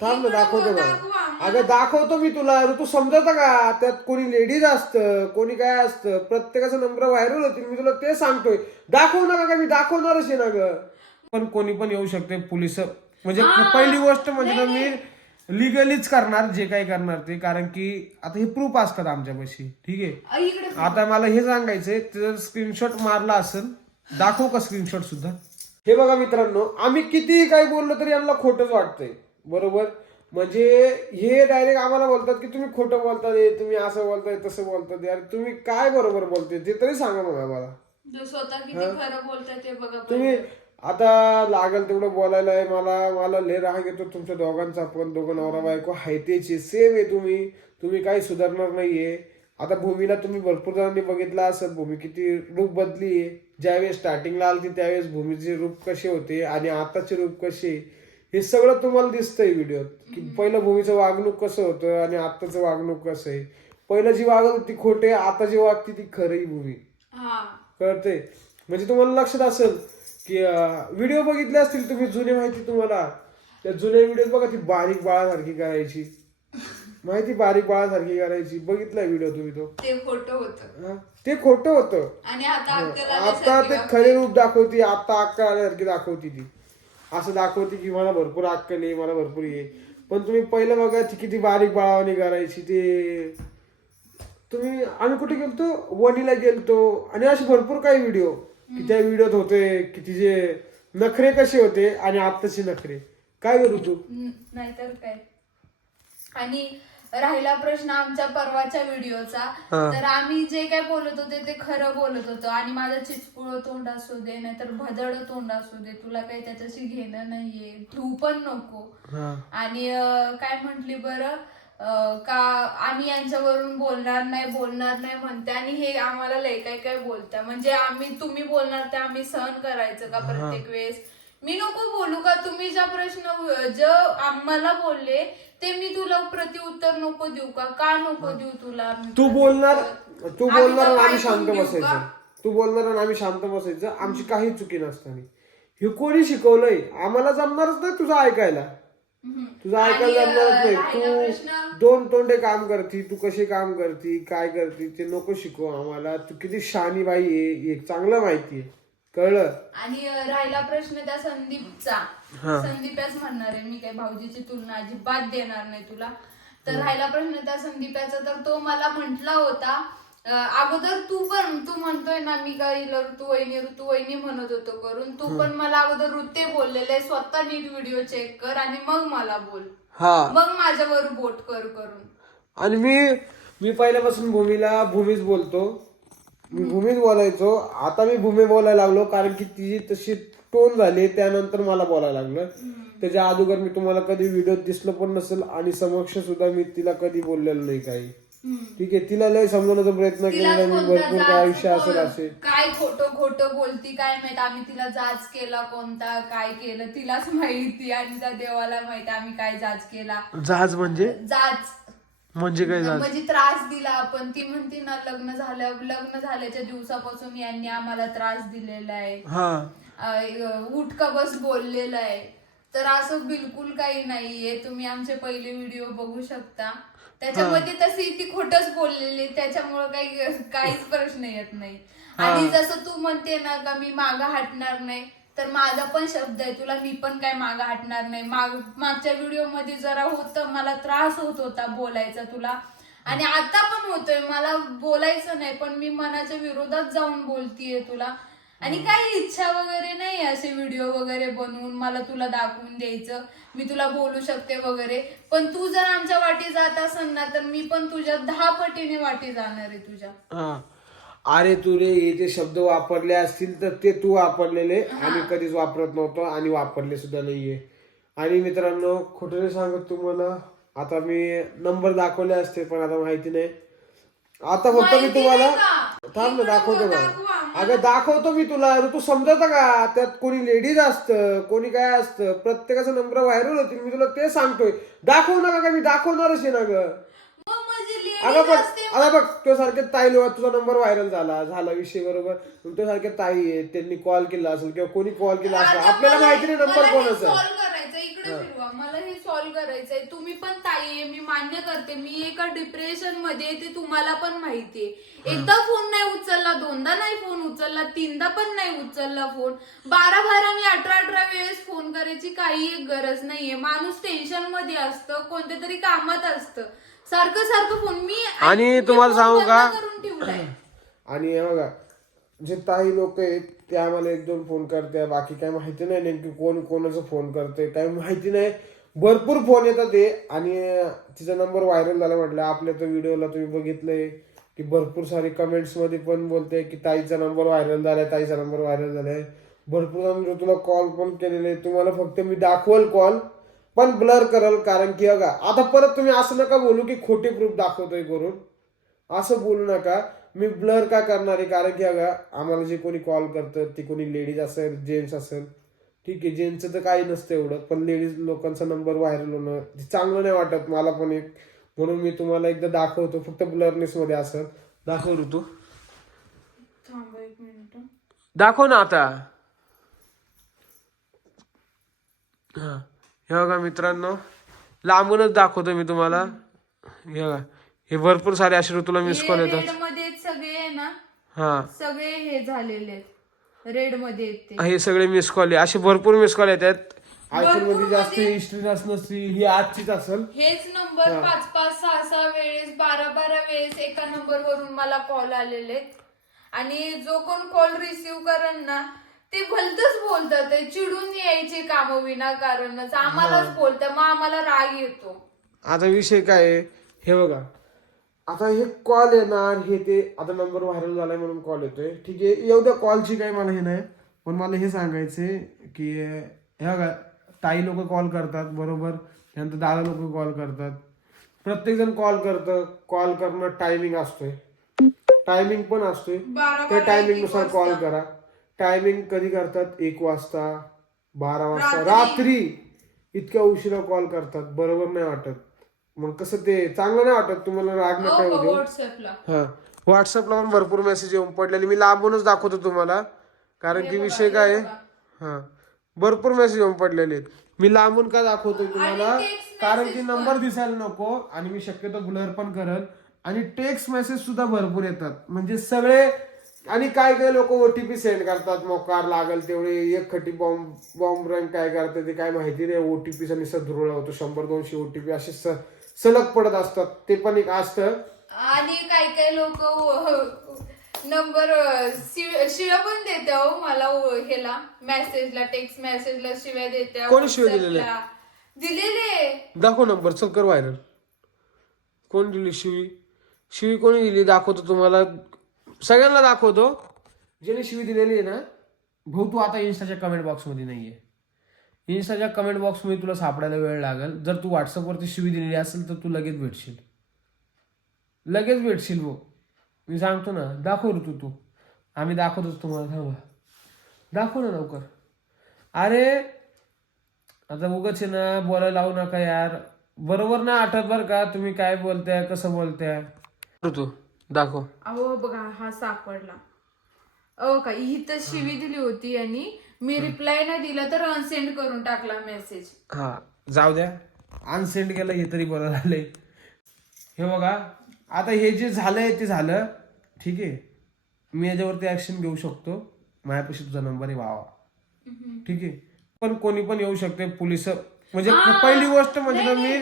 थांब ना दाखवतो दाखवा. अगं दाखवतो मी तुला. तू समजत का? त्यात कोणी लेडीज असतं कोणी काय असतं. प्रत्येकाचा नंबर व्हायरल होतील मी तुला ते सांगतोय. दाखवू नका का मी दाखवणारच आहे ना ग. पण कोणी पण येऊ शकते पोलीस. म्हणजे पहिली गोष्ट म्हणजे ना मी लिगलीच करणार जे काही करणार ते. कारण की आता हे प्रूफ असतात आमच्यापाशी. ठीक आहे? आता मला हे सांगायचंय जर स्क्रीनशॉट मारला असेल दाखवू का स्क्रीनशॉट सुद्धा? हे बघा मित्रांनो आम्ही कितीही काही बोललो तरी यांना खोटंच वाटतंय. बरोबर? म्हणजे हे डायरेक्ट आम्हाला बोलतात की तुम्ही खोटं बोलताय तुम्ही असं बोलताय तसं बोलताय. यार तुम्ही काय बरोबर बोलते ते तरी सांगा मग आम्हाला जो स्वतः किती खरं बोलताय ते बघा तुम्ही आता लागेल तेवढं बोलायला आहे मला. मला लय राग येतो तुमच्या दोघांचा पण. दोघं नवरा बायको आहे तेच सेम आहे तुम्ही. तुम्ही काही सुधारणार नाहीये. आता भूमीला तुम्ही भरपूर जणांनी बघितलं असेल. भूमी किती रूप बदली आहे ज्यावेळेस स्टार्टिंगला आली त्यावेळेस भूमीचे रूप कसे होते आणि आताचे रूप कसे? हे सगळं तुम्हाला दिसतंय व्हिडिओत की पहिलं भूमीचं वागणूक कसं होतं आणि आताचं वागणूक कसं आहे? पहिलं जी वागत होती खोटे आता जी वागते ती खरंही भूमी. हा. कळते म्हणजे तुम्हाला लक्षात असेल की व्हिडिओ बघितले असतील तुम्ही जुने माहिती तुम्हाला. त्या जुन्या व्हिडिओ बघा ती बारीक बाळासारखी करायची. माहिती बारीक बाळासारखी करायची. बघितलाय व्हिडिओ तुम्ही तो? ते खोटं होतं. हा? ते खोटं होतं. आणि आता ते खरे रूप दाखवते आता अक्कल आल्यासारखी दाखवते ती. असं दाखवते की मला भरपूर अक्कल आहे मला भरपूर ये पण तुम्ही पहिलं बघा ती किती बारीक बाळावणी करायची ते. तुम्ही आम्ही कुठे गेलतो? वणीला गेलतो. आणि असे भरपूर काही व्हिडिओ की त्या व्हिडिओत होते की तिचे नखरे कसे होते आणि आत्ताचे नखरे. काय करू तू? नाहीतर काय? आणि राहिला प्रश्न आमच्या परवाच्या व्हिडिओचा. तर आम्ही जे काय बोलत होते ते खरं बोलत होतो. आणि माझं चिचपुळ तोंड असू दे नाहीतर भदड तोंड असू दे. तुला काही त्याच्याशी घेणं नाहीये. तू पण नको. आणि काय म्हंटली बरं? का आम्ही यांच्यावरून बोलणार नाही बोलणार नाही म्हणते. आणि हे आम्हाला लय काय काय बोलत्या म्हणजे आम्ही तुम्ही बोलणार ते आम्ही सहन करायचं का प्रत्येक वेळेस? मी नको बोलू का? तुम्ही ज्या प्रश्न ज आम्हाला बोलले ते मी तुला प्रतिउत्तर नको देऊ का? का नको देऊ तुला? तू बोलणार तू बोलणार आम्ही शांत बसायचं? तू बोलणार आणि आम्ही शांत बसायचं. आमची काही चुकी नसताना. हे कोणी शिकवलंय? आम्हाला जमणारच नाही तुझं ऐकायला. तुझं ऐकायला जमणारच नाही. तू दोन तोंडे काम करती तू कशी काम करती काय करती ते नको शिकव आम्हाला. तू किती शानी बाई आहे चांगलं माहिती आहे. कळलं? आणि अं, राहिला प्रश्न त्या संदीपचा. संदीपच म्हणणार आहे मी काही भाऊजीची तुलना अजिबात देणार नाही तुला. तर राहिला प्रश्न त्या संदीपाचा तर तो मला म्हंटला होता अं, अगोदर तू पण तू म्हणतोय ना मी काही ऋतू वहिनी ऋतू वहिनी म्हणत होतो करून. तू पण मला अगोदर ऋते बोललेले स्वतः नीट व्हिडिओ चेक कर आणि मग मला बोल. हा. मग माझ्यावर बोट कर करून. आणि मी मी पहिल्यापासून भूमीला भूमीच बोलतो. मी भूमीच बोलायचो. आता मी भूमी बोलायला लागलो कारण की तिची तशी टोन झाली त्यानंतर मला बोलायला लागलं. त्याच्या अगोदर मी तुम्हाला कधी व्हिडिओ दिसलो पण नसेल आणि समक्ष सुद्धा मी तिला कधी बोललेलं नाही काही. ठीक आहे तिला लय समजवण्याचा प्रयत्न तिला केला मी कोणता भरपूर काय आयुष्य जाच असेल असे. काय खोटं खोटं बोलती काय माहीत आम्ही तिला जाच केला कोणता काय केलं तिलाच माहिती आणि त्या देवाला माहिती आम्ही काय जाच केला. जहाज म्हणजे? जाच म्हणजे काय म्हणजे त्रास दिला आपण. ती म्हणते ना लग्न झालं लग्न झाल्याच्या दिवसापासून यांनी आम्हाला त्रास दिलेला आहे. हा. उठ का बस बोललेलं आहे. तर असं बिलकुल काही नाहीये. तुम्ही आमचे पहिले व्हिडिओ बघू शकता. त्याच्यामध्ये तशी ती खोटच बोललेली त्याच्यामुळं काही काहीच प्रश्न येत नाही. आणि जसं तू म्हणते ना का मी मागं हटणार नाही. तर माझा पण शब्द आहे तुला मी पण काय मागं हटणार नाही. माग मागच्या व्हिडिओमध्ये जरा होतं मला त्रास होत होता बोलायचा तुला. आणि आता पण होतोय मला बोलायचं नाही पण मी मनाच्या विरोधात जाऊन बोलतीये तुला. आणि काही इच्छा वगैरे नाही असे व्हिडिओ वगैरे बनवून मला तुला दाखवून द्यायचं. मी तुला बोलू शकते वगैरे. पण तू जर आमच्या वाटी जात असेल ना तर मी पण तुझ्या दहा पटीने वाटी जाणार आहे तुझ्या. हा अरे तू रे हे जे शब्द वापरले असतील तर ते तू वापरलेले. आम्ही कधीच वापरत नव्हतो आणि वापरले सुद्धा नाहीये. आणि मित्रांनो खोटं सांगत तुम्हाला आता मी नंबर दाखवले असते पण आता माहिती नाही. आता फक्त मी तुम्हाला? थांब ना दाखवतो दाखवा. अगं दाखवतो मी तुला. तू समजत का? त्यात कोणी लेडीज असतं कोणी काय असतं? प्रत्येकाचा नंबर व्हायरल होतील. मी तुला ते सांगतोय. दाखवू नका का? मी दाखवणारच आहे ना ग. Ladies बघ आता बघ तो सारखे ताई लोक तुझा नंबर व्हायरल झाला झाला विषय बरोबर. तो सारखे ताई आहे त्यांनी कॉल केला असेल किंवा कोणी कॉल केला असेल आता आपल्याला माहिती नाही नंबर कोणाचा. मला हे सॉल्व्ह करायचंय. तुम्ही पण ताई आहे मी मान्य करते. मी एका डिप्रेशनमध्ये आहे, ते तुम्हाला पण माहितीये. एकदा फोन नाही उचलला दोनदा नाही फोन उचलला तीनदा पण नाही उचलला फोन बारा बारा आणि अठरा अठरा वेळेस फोन करायची काही एक गरज नाहीये. माणूस टेन्शनमध्ये असतं कोणत्या तरी कामात असतं. सारखं सारखं फोन मी आणि मी तुम्हाला phone सांगू बंद का? करून ठेवलाय. आणि हे बघा जे काही लोक आहेत ते आम्हाला एक दोन फोन करते बाकी काय माहिती नाही नेमकी कोण कोणाचं फोन करते काय माहिती नाही. भरपूर फोन येतात ते आणि तिचा नंबर व्हायरल झाला म्हटलं. आपल्या तर व्हिडिओला तुम्ही बघितलंय की भरपूर सारे कमेंट्समध्ये पण बोलते की ताईचा नंबर व्हायरल झालाय ताईचा नंबर व्हायरल झालाय. भरपूर जण तुला कॉल पण केलेले तुम्हाला फक्त मी दाखवल कॉल पण ब्लर करल. कारण की अगा आता परत तुम्ही असं नका बोलू की खोटे प्रूफ दाखवतोय करून. असं बोलू नका. मी ब्लर का करणार आहे? कारण की अगा आम्हाला जे कोणी कॉल करतं ते कोणी लेडीज असेल जेंट्स असेल ठीक आहे. जेंट्सचं तर काही नसतं एवढं. पण लेडीज लोकांचा नंबर व्हायरल होणं ते चांगलं नाही वाटत. मला पण एक म्हणून मी तुम्हाला एकदा दाखवतो. फक्त ब्लरनेस मध्ये असेल दाखव ऋतू. थांबा एक मिनिट दाखव ना आता. हा. हे बघा मित्रांनो लांबूनच दाखवतो मी तुम्हाला. हे बघा. हे भरपूर सारे असे ऋतूला मिस कॉल येतात रेडमध्ये सगळे आहे ना हा. सगळे हे झालेले आहेत. रेडमध्ये हे सगळे मिस कॉल आहे. असे भरपूर मिस कॉल येतात. आयफोनमध्ये जास्त हिस्ट्री नसती ही आजचीच असेल. हेच नंबर पाच पाच सहा सहा वेळेस बारा बारा वेळेस एका नंबर वरून मला कॉल आलेले आहेत. आणि जो कोण कॉल रिसिव्ह करेल ना ते भलतच बोलतात. ते चिडून यायचे काम विनाकारणच आम्हालाच बोलतात. मग आम्हाला राग येतो. आता विषय काय आहे? हे बघा. आता हे कॉल येणार हे ते आता नंबर व्हायरल झालाय म्हणून कॉल येतोय. ठीक आहे एवढ्या कॉलची काही मला हे नाही. पण मला हे सांगायचंय की हे बघा ताई लोक कॉल करतात बरोबर? त्यानंतर दादा लोक कॉल करतात. प्रत्येक जण कॉल करतं. कॉल करणं टायमिंग असतोय. टायमिंग पण असतोय. त्या बारा टायमिंग एक नुसार एक कॉल. करा. टायमिंग कधी करतात? एक वाजता बारा वाजता. रात्री. इतक्या उशिरा कॉल करतात. बरोबर नाही वाटत. मग कसं ते चांगलं नाही वाटत तुम्हाला राग नका येऊ देऊ. व्हॉट्सअपला हा. व्हॉट्सअपला पण भरपूर मेसेज येऊन पडलेले. मी लांबूनच दाखवतो तुम्हाला. कारण की विषय काय आहे? हा. भरपूर मेसेज येऊन पडलेले आहेत. मी लांबून का दाखवतो तुम्हाला? कारण की नंबर दिसायला नको आणि मी शक्यतो ब्लर पण करल आणि टेक्स्ट मेसेज सुद्धा भरपूर येतात. म्हणजे सगळे आणि काय काय लोक ओटीपी सेंड करतात? मोकार लागल तेवढे एक खटी बॉम्ब बॉम्ब रंग काय करतात ते काय माहिती नाही. ओटीपी आणि सदृढ होतो शंभर दोनशे ओटीपी असे स- सलग पडत असतात. ते पण एक असतं. आणि काही काही लोक नंबर शिव्या पण देते हो मला ह्याला. मेसेजला टेक्स्ट मेसेजला शिव्या देत्या कोणी शिव्या दिलेल्या? दिलेले. दाखव नंबर चल कर व्हायरल कोण दिली शिवी? शिवी कोणी दिली? दाखवतो तुम्हाला. सगळ्यांना दाखवतो. ज्याने शिवी दिलेली आहे ना भाऊ तू आता इन्स्टाच्या कमेंट बॉक्समध्ये नाहीये. इन्स्टाच्या कमेंट बॉक्समध्ये तुला सापडायला वेळ लागेल. जर तू व्हॉट्सअपवरती शिवी दिलेली असेल तर तू लगेच भेटशील. लगेच भेटशील भाऊ. मी सांगतो ना दाखव ऋतू तू आम्ही दाखवतोच तुम्हाला थांबा. दाखव ना लवकर. अरे आता उगाच आहे ना बोलायला लावू नका यार. बरोबर ना आठवत बर का? तुम्ही काय बोलताय कसं बोलताय? ऋतू दाखव. अहो बघा हा सापडला. अहो का ही तर शिवी दिली होती आणि मी रिप्लाय नाही दिला तर अनसेंड करून टाकला मेसेज हा जाऊ द्या. अनसेंड केलं हे तरी बरं झालंय हे बघा आता हे जे झालंय ते झालं. ठीक आहे. मी याच्यावरती ऍक्शन घेऊ शकतो. माझ्यापाशी तुझा नंबर आहे व्हावा ठीक आहे. पण कोणी पण येऊ शकते पोलीस. म्हणजे पहिली गोष्ट म्हणजे मी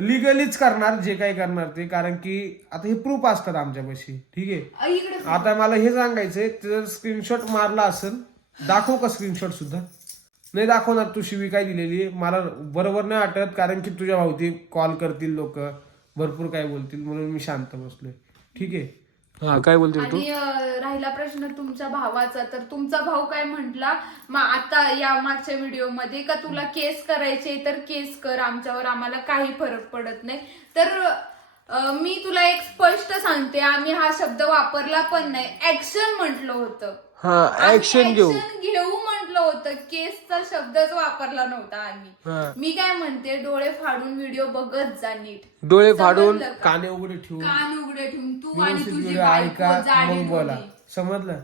लिगलीच करणार जे काही करणार ते. कारण की आता हे प्रूफ असतात आमच्यापाशी. ठीक आहे? आता मला हे सांगायचंय जर स्क्रीनशॉट मारला असेल दाखव का स्क्रीनशॉट सुद्धा? नाही दाखवणार तू शिवी काय दिलेली. मला बरोबर नाही वाटत कारण की तुझ्या भावती कॉल करतील लोक भरपूर काय बोलतील म्हणून मी शांत बसलोय. ठीक आहे? हा काय बोलतील तू? आणि अं, राहिला प्रश्न तुमच्या भावाचा. तर तुमचा भाऊ काय म्हंटला? आता या मागच्या व्हिडिओमध्ये का तुला केस करायचे तर केस कर आमच्यावर आम्हाला काही फरक पडत नाही. तर अं, मी तुला एक स्पष्ट सांगते. आम्ही हा शब्द वापरला पण नाही. ऍक्शन म्हटलं होतं. हा ऍक्शन घेऊ. घेऊ म्हटलं होतं. केसचा शब्दच वापरला नव्हता आम्ही. मी काय म्हणते डोळे फाडून व्हिडिओ बघत जा नीट. डोळे फाडून समजलं का? काने उघडे ठेवून. कान उघडे ठेवून तू आणि व्यवस्थित तुझी व्हिडिओ बायको ऐका जाडी मग बोला. डोली. समजलं?